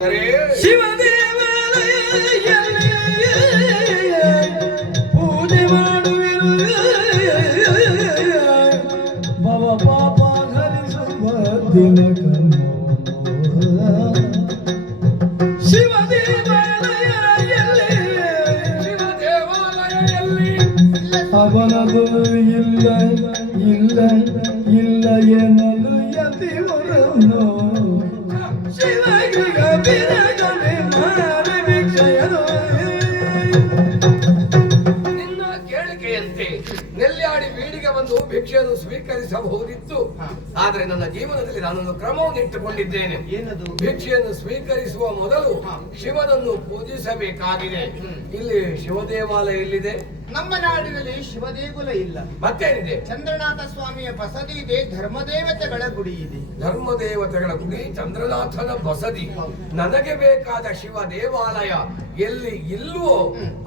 ಶಿವದೇವಾಲಯಲ್ಲಿ ಪೂಜೆ ಮಾಡುವಿರು ಭವ ಪಾಪ ಹರಿಸುವ ದಿನ ಶಿವದೇವಾಲಯಲ್ಲಿ ಅವನದು ಇಲ್ಲ ಇಲ್ಲ ಇಲ್ಲ ಎನ್ನಲು ಯತಿವರನ್ನು ಶಿವಗಿಗ ಬಿರಗನೆ ಮಾರ ಭಿಕ್ಷೆಯನು. ನಿನ್ನ ಕೇಳಿಕೆಯಂತೆ ನೆಲ್ಯಾಡಿ ಬೀಡಿಗೆ ಬಂದು ಭಿಕ್ಷೆಯನ್ನು ಸ್ವೀಕರಿಸಬಹುದಿತ್ತು. ಆದರೆ ನನ್ನ ಜೀವನದಲ್ಲಿ ನಾನೊಂದು ಕ್ರಮವನ್ನು ಇಟ್ಟುಕೊಂಡಿದ್ದೇನೆ. ಏನದು? ಭಿಕ್ಷೆಯನ್ನು ಸ್ವೀಕರಿಸುವ ಮೊದಲು ಶಿವನನ್ನು ಪೂಜಿಸಬೇಕಾಗಿದೆ. ಇಲ್ಲಿ ಶಿವದೇವಾಲಯ ಎಲ್ಲಿದೆ? ನಮ್ಮ ನಾಡಿನಲ್ಲಿ ಶಿವದೇಗುಲ ಇಲ್ಲ. ಮತ್ತೇನಿದೆ? ಚಂದ್ರನಾಥ ಸ್ವಾಮಿಯ ಬಸದಿ ಇದೆ, ಧರ್ಮದೇವತೆಗಳ ಗುಡಿ ಇದೆ. ಧರ್ಮದೇವತೆಗಳ ಗುಡಿ, ಚಂದ್ರನಾಥನ ಬಸದಿ. ನನಗೆ ಬೇಕಾದ ಶಿವ ದೇವಾಲಯ ಎಲ್ಲಿ ಇಲ್ವೋ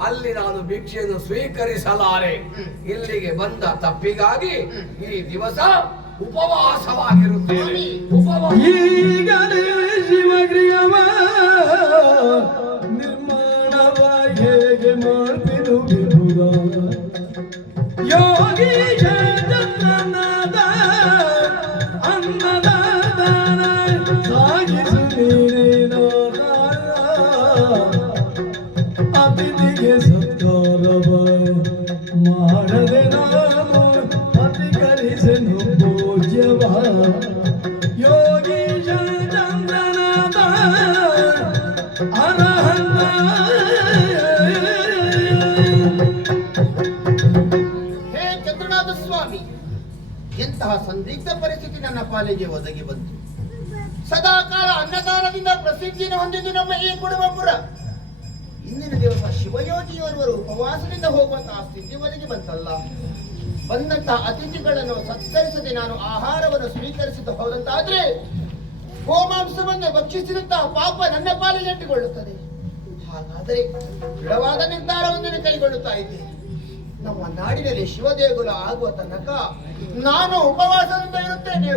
ಅಲ್ಲಿ ನಾನು ಭಿಕ್ಷೆಯನ್ನು ಸ್ವೀಕರಿಸಲಾರೆ. ಇಲ್ಲಿಗೆ ಬಂದ ತಪ್ಪಿಗಾಗಿ ಈ ದಿವಸ ಉಪವಾಸವಾಗಿರುತ್ತೇನೆ. ಈಗಲೇ ಶಿವಗೃಹವ ನಿರ್ಮಾಣವ ಹೇಗೆ ಮಾಡ್ತಿರು ಯೋಗಿ ಚಂದ್ರನಾಥ ಅನ್ನದಾನ ಸಾಗಿಸು ನೀನೇನೋ ಅತಿಥಿಗೆ ಸತ್ಕಾರವ ಮಾಡದೆ ನಾನು ಅತಿಕರಿಸನು ಪೂಜ್ಯವ ಯೋಗಿ ಚಂದ್ರನಾಥ ಅರಹಂತ. ಹೇ ಚಂದ್ರನಾಥ ಸ್ವಾಮಿ, ಎಂತಹ ಸಂದಿಗ್ಧ ಪರಿಸ್ಥಿತಿ ನನ್ನ ಪಾಲಿಗೆ ಒದಗಿ ಬಂತು. ಸದಾಕಾಲ ಅನ್ನದಾನದಿಂದ ಪ್ರಸಿದ್ಧಿಯನ್ನು ಹೊಂದಿದ್ದು ನಮ್ಮ ಈ ಕುಡುಂಬಪುರ. ಇಂದಿನ ದಿವಸ ಶಿವಯೋಗಿಯವರವರು ಉಪವಾಸದಿಂದ ಹೋಗುವಂತಹ ಸ್ಥಿತಿ ಒದಗಿ ಬಂತಲ್ಲ. ಬಂದಂತಹ ಅತಿಥಿಗಳನ್ನು ಸತ್ಕರಿಸದೆ ನಾನು ಆಹಾರವನ್ನು ಸ್ವೀಕರಿಸಿದ ಹೋದಂತಾದ್ರೆ ಗೋಮಾಂಸವನ್ನು ಭಕ್ಷಿಸಿದಂತಹ ಪಾಪ ನನ್ನ ಪಾಲಿಗೆ ಅಂಟಿಕೊಳ್ಳುತ್ತದೆ. ಹಾಗಾದರೆ ದೃಢವಾದ ನಿರ್ಧಾರವೊಂದನ್ನು ಕೈಗೊಳ್ಳುತ್ತಾ ಇದ್ದೇನೆ. ನಮ್ಮ ನಾಡಿನಲ್ಲಿ ಶಿವದೇಗುಲ ಆಗುವ ತನಕ ನಾನು ಉಪವಾಸದಿಂದ ಇರುತ್ತೇನೆ.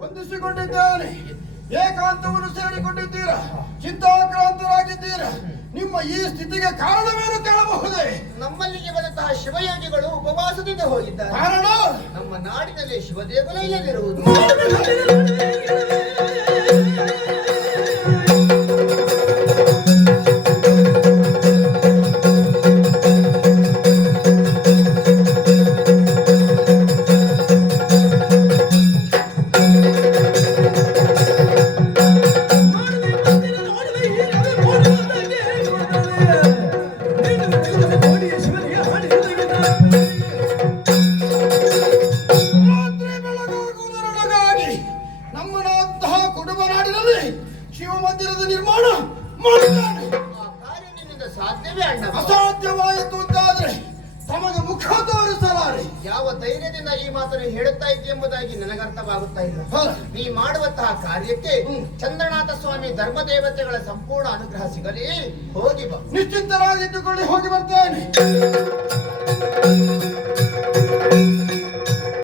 ವಂದಿಸಿಕೊಂಡಿದ್ದೇನೆ. ಏಕಾಂತವನ್ನು ಸೇರಿಕೊಂಡಿದ್ದೀರಾ, ಚಿಂತಾಕ್ರಾಂತರಾಗಿದ್ದೀರಾ. ನಿಮ್ಮ ಈ ಸ್ಥಿತಿಗೆ ಕಾರಣವೇನು ಕೇಳಬಹುದೇ? ನಮ್ಮಲ್ಲಿಗೆ ಬಂದಂತಹ ಶಿವಯೋಗಿಗಳು ಉಪವಾಸದಿಂದ ಹೋಗಿದ್ದಾರೆ. ಕಾರಣ ನಮ್ಮ ನಾಡಿನಲ್ಲಿ ಶಿವದೇಗುಲ ಇಲ್ಲದಿರುವುದು. ರಾತ್ರಿ ಬೆಳಗಾಗುವುದರೊಳಗಾಗಿ ನಮ್ಮನಂತಹ ಕುಟುಂಬ ನಾಡಿನಲ್ಲಿ ಶಿವ ಮಂದಿರದ ನಿರ್ಮಾಣ ಮಾಡುತ್ತಾನೆ. ಆ ಕಾರ್ಯ ನಿನ್ನಿಂದ ಸಾಧ್ಯವೇ ಅಣ್ಣ? ಅಸಾಧ್ಯವಾಯಿತು ಅಂತಾದ್ರೆ ತಮಗೆ ಮುಖ ತೋರಿಸಲಾರೆ. ಯಾವ ಧೈರ್ಯದಿಂದ ಈ ಮಾತನ್ನು ಹೇಳುತ್ತಾ ಇದ್ದೆ ಎಂಬುದಾಗಿ ನನಗರ್ಥವಾಗುತ್ತಾ ಇಲ್ಲ. ನೀ ಮಾಡುವಂತಹ ಕಾರ್ಯಕ್ಕೆ ಚಂದ್ರನಾಥ ಸ್ವಾಮಿ ಧರ್ಮದೇವತೆಗಳ ಸಂಪೂರ್ಣ ಅನುಗ್ರಹ ಸಿಗಲಿ. ಹೋಗಿ ಬಾ. ನಿಶ್ಚಿಂತರಾಗಿದ್ದುಕೊಳ್ಳಿ, ಹೋಗಿ ಬರ್ತೇನೆ.